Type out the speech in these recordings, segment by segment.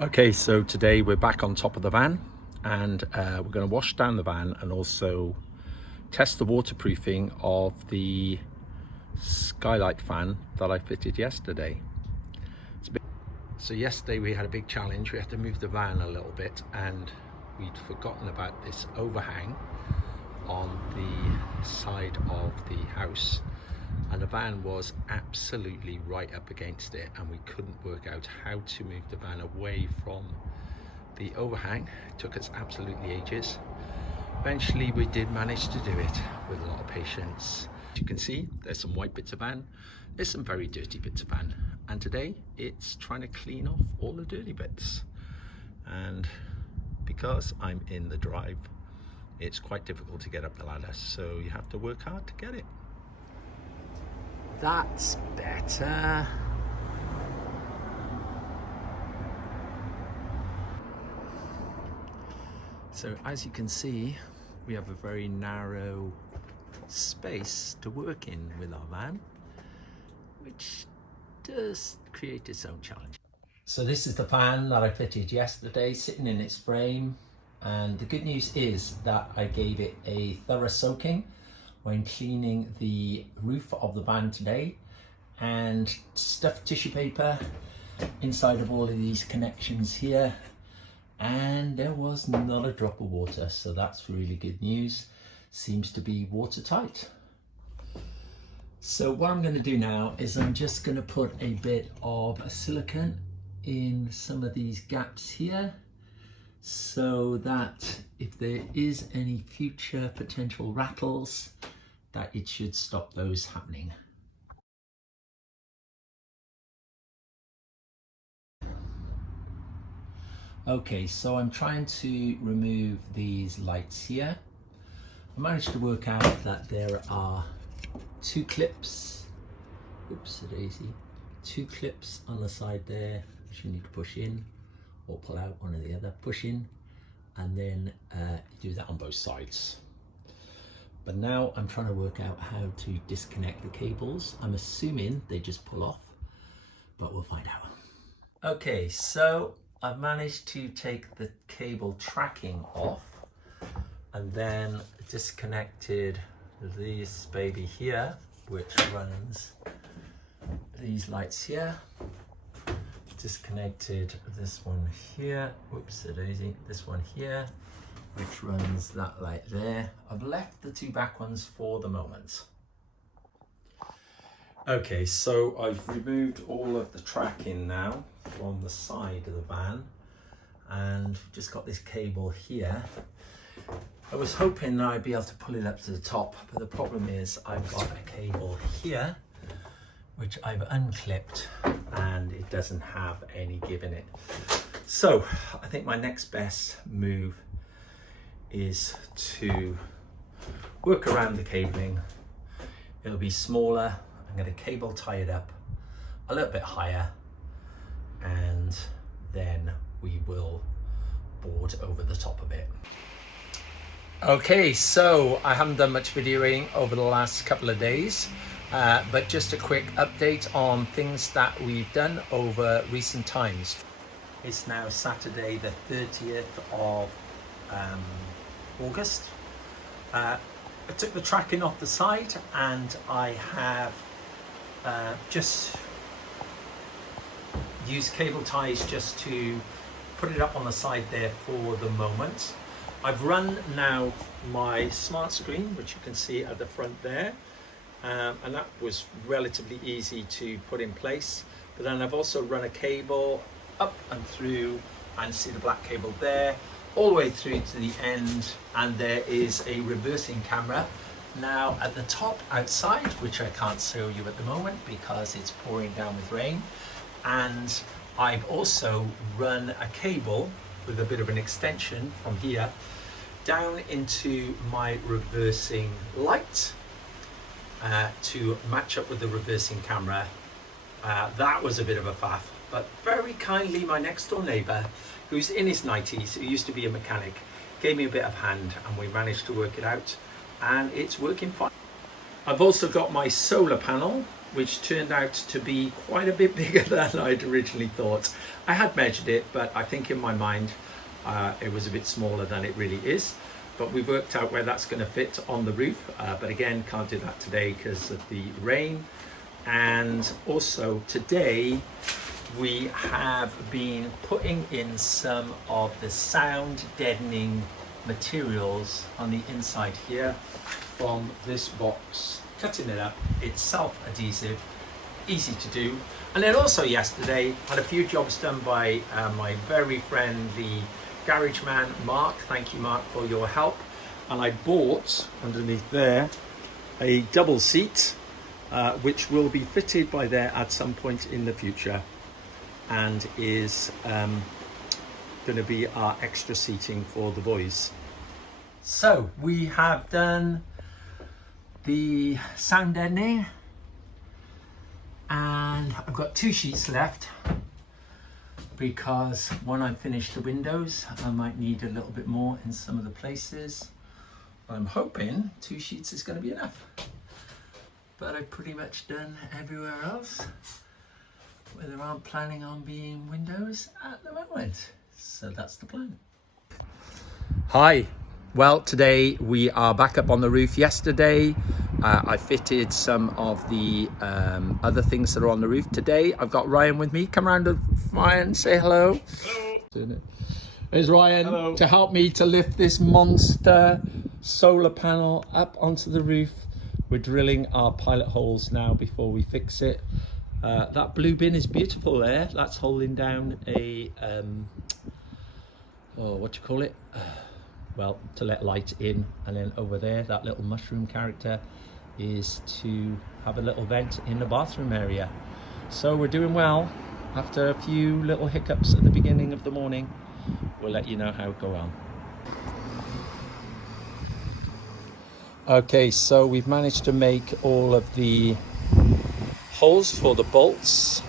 Okay, so today we're back on top of the van and we're going to wash down the van and also test the waterproofing of the skylight fan that I fitted yesterday. So yesterday we had a big challenge. We had to move the van a little bit and we'd forgotten about this overhang on the side of the house, and the van was absolutely right up against it and we couldn't work out how to move the van away from the overhang. It took us absolutely ages. Eventually we did manage to do it with a lot of patience. As you can see, there's some white bits of van, there's some very dirty bits of van, and today it's trying to clean off all the dirty bits. And because I'm in the drive, it's quite difficult to get up the ladder, so you have to work hard to get it. That's better. So as you can see, we have a very narrow space to work in with our van, which does create its own challenge. So this is the fan that I fitted yesterday, sitting in its frame, and the good news is that I gave it a thorough soaking when cleaning the roof of the van today, and stuffed tissue paper inside of all of these connections here, and there was not a drop of water, so that's really good news. Seems to be watertight. So what I'm going to do now is I'm just going to put a bit of silicone in some of these gaps here, so that if there is any future potential rattles, that it should stop those happening. Okay, so I'm trying to remove these lights here. I managed to work out that there are two clips, two clips on the side there, which you need to push in or pull out, one or the other. Push in, and then you do that on both sides. But now I'm trying to work out how to disconnect the cables. I'm assuming they just pull off, but we'll find out. Okay, so I've managed to take the cable tracking off and then disconnected this baby here, which runs these lights here. Disconnected this one here, whoops-a-daisy, this one here, which runs that light there. I've left the two back ones for the moment. Okay, so I've removed all of the tracking now from the side of the van, and just got this cable here. I was hoping that I'd be able to pull it up to the top, but the problem is I've got a cable here which I've unclipped and it doesn't have any give in it. So I think my next best move is to work around the cabling. It'll be smaller. I'm going to cable tie it up a little bit higher, and then we will board over the top of it. Okay, so I haven't done much videoing over the last couple of days, but just a quick update on things that we've done over recent times. It's now Saturday the 30th of August. I took the tracking off the side and I have just used cable ties just to put it up on the side there for the moment. I've run now my smart screen, which you can see at the front there, and that was relatively easy to put in place. But then I've also run a cable up and through, and see the black cable there, all the way through to the end, and there is a reversing camera now at the top outside, which I can't show you at the moment because it's pouring down with rain. And I've also run a cable with a bit of an extension from here down into my reversing light to match up with the reversing camera. That was a bit of a faff, but very kindly my next door neighbour, who's in his 90s, who used to be a mechanic, gave me a bit of hand and we managed to work it out, and it's working fine. I've also got my solar panel which turned out to be quite a bit bigger than I'd originally thought. I had measured it, but I think in my mind it was a bit smaller than it really is. But we've worked out where that's going to fit on the roof, but again, can't do that today because of the rain. And also today we have been putting in some of the sound deadening materials on the inside here from this box, cutting it up. It's self-adhesive, easy to do. And then also yesterday had a few jobs done by my very friendly garage man Mark. Thank you, Mark, for your help. And I bought underneath there a double seat which will be fitted by there at some point in the future, and is going to be our extra seating for the boys. So we have done the sound deadening, and I've got 2 sheets left because when I finish the windows I might need a little bit more in some of the places. I'm hoping 2 sheets is going to be enough, but I've pretty much done everywhere else where there aren't planning on being windows at the moment. So that's the plan. Hi, well, today we are back up on the roof. Yesterday I fitted some of the other things that are on the roof. Today I've got Ryan with me. Come around, Ryan, say hello. Hello. There's Ryan. Hello. To help me to lift this monster solar panel up onto the roof. We're drilling our pilot holes now before we fix it. That blue bin is beautiful there. That's holding down a, what do you call it? Well, to let light in. And then over there, that little mushroom character is to have a little vent in the bathroom area. So we're doing well. After a few little hiccups at the beginning of the morning, we'll let you know how it goes on. Okay, so we've managed to make all of the holes for the bolts.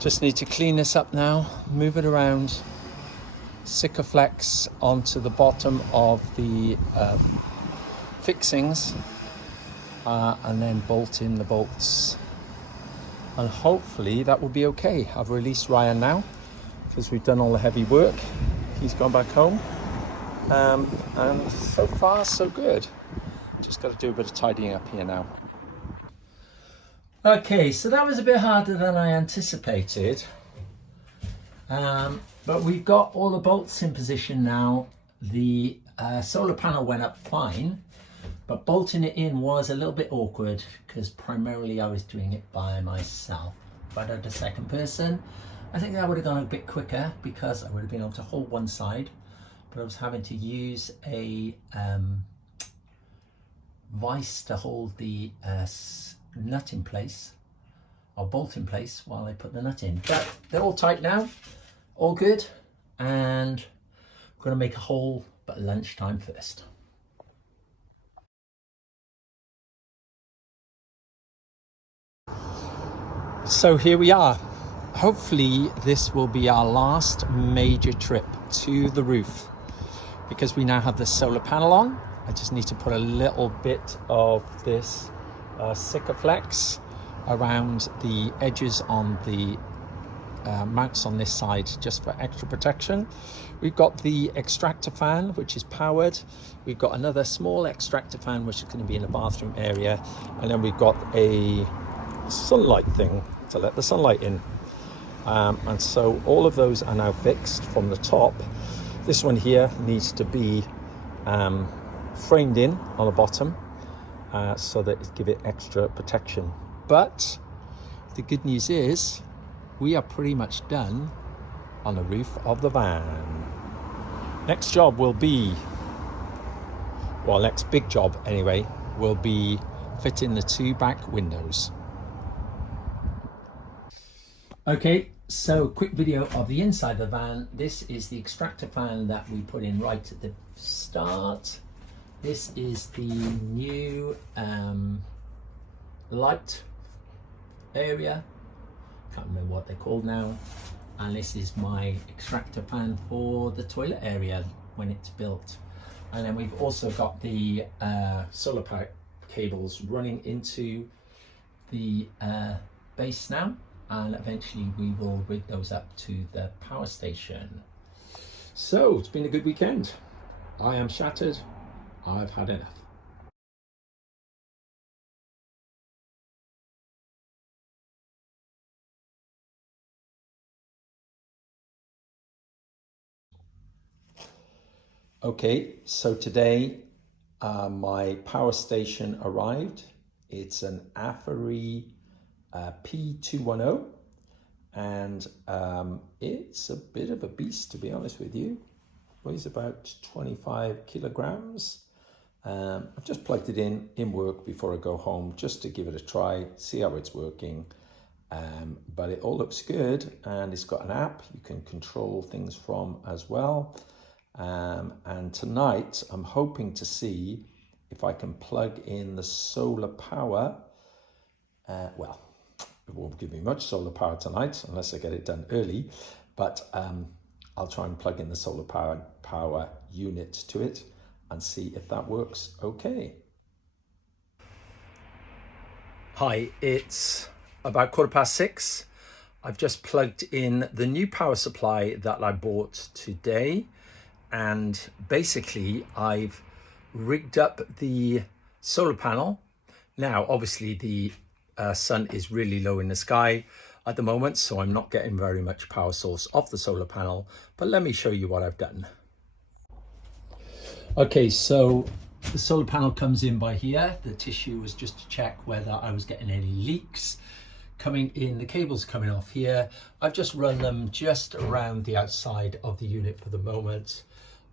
Just need to clean this up now, move it around, Sikaflex onto the bottom of the fixings, and then bolt in the bolts. And hopefully that will be okay. I've released Ryan now because we've done all the heavy work. He's gone back home. And so far so good. Just got to do a bit of tidying up here now. Okay, so that was a bit harder than I anticipated, but we've got all the bolts in position now. The solar panel went up fine, but bolting it in was a little bit awkward because primarily I was doing it by myself. If I'd had a second person, I think that would have gone a bit quicker because I would have been able to hold one side, but I was having to use a vice to hold the nut in place, or bolt in place, while I put the nut in. But they're all tight now, all good, and I'm going to make a hole, but lunchtime first. So here we are. Hopefully this will be our last major trip to the roof, because we now have the solar panel on. I just need to put a little bit of this Sikaflex around the edges on the mounts on this side, just for extra protection. We've got the extractor fan, which is powered. We've got another small extractor fan, which is going to be in the bathroom area. And then we've got a sunlight thing to let the sunlight in. And so all of those are now fixed from the top. This one here needs to be framed in on the bottom so that it give it extra protection. But the good news is we are pretty much done on the roof of the van. Next job will be, well, next big job anyway, will be fitting the 2 back windows. Okay, so quick video of the inside of the van. This is the extractor fan that we put in right at the start. This is the new light area, can't remember what they're called now, and this is my extractor fan for the toilet area when it's built. And then we've also got the solar power cables running into the base now, and eventually we will rig those up to the power station. So it's been a good weekend. I am shattered. I've had enough. Okay, so today my power station arrived. It's an AFERIY P210, and it's a bit of a beast, to be honest with you. Weighs about 25 kilograms. I've just plugged it in work before I go home, just to give it a try, see how it's working. But it all looks good, and it's got an app you can control things from as well. And tonight I'm hoping to see if I can plug in the solar power. Well, it won't give me much solar power tonight unless I get it done early, but I'll try and plug in the solar power unit to it and see if that works okay. Hi, it's about 6:15. I've just plugged in the new power supply that I bought today, and basically I've rigged up the solar panel. Now obviously the sun is really low in the sky at the moment, so I'm not getting very much power source off the solar panel, but let me show you what I've done. Okay, so the solar panel comes in by here. The tissue was just to check whether I was getting any leaks coming in. The cables coming off here. I've just run them just around the outside of the unit for the moment.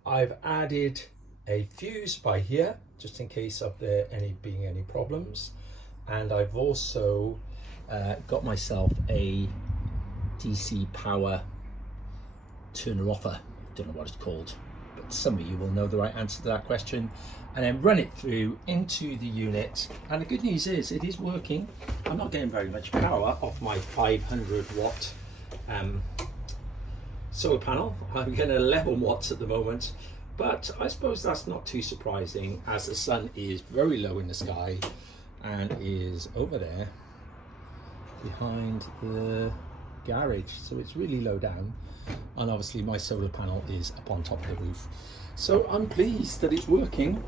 I've added a fuse by here just in case of there being any problems, and I've also got myself a DC power turner offer. Don't know what it's called, but some of you will know the right answer to that question. And then run it through into the unit, and the good news is it is working. I'm not getting very much power off my 500 watt solar panel. I'm getting 11 watts at the moment, but I suppose that's not too surprising, as the sun is very low in the sky and is over there behind the garage, so it's really low down, and obviously my solar panel is up on top of the roof. So I'm pleased that it's working.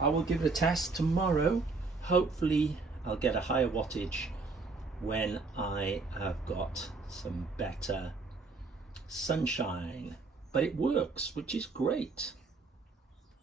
I will give it a test tomorrow. Hopefully I'll get a higher wattage when I have got some better sunshine, but it works, which is great.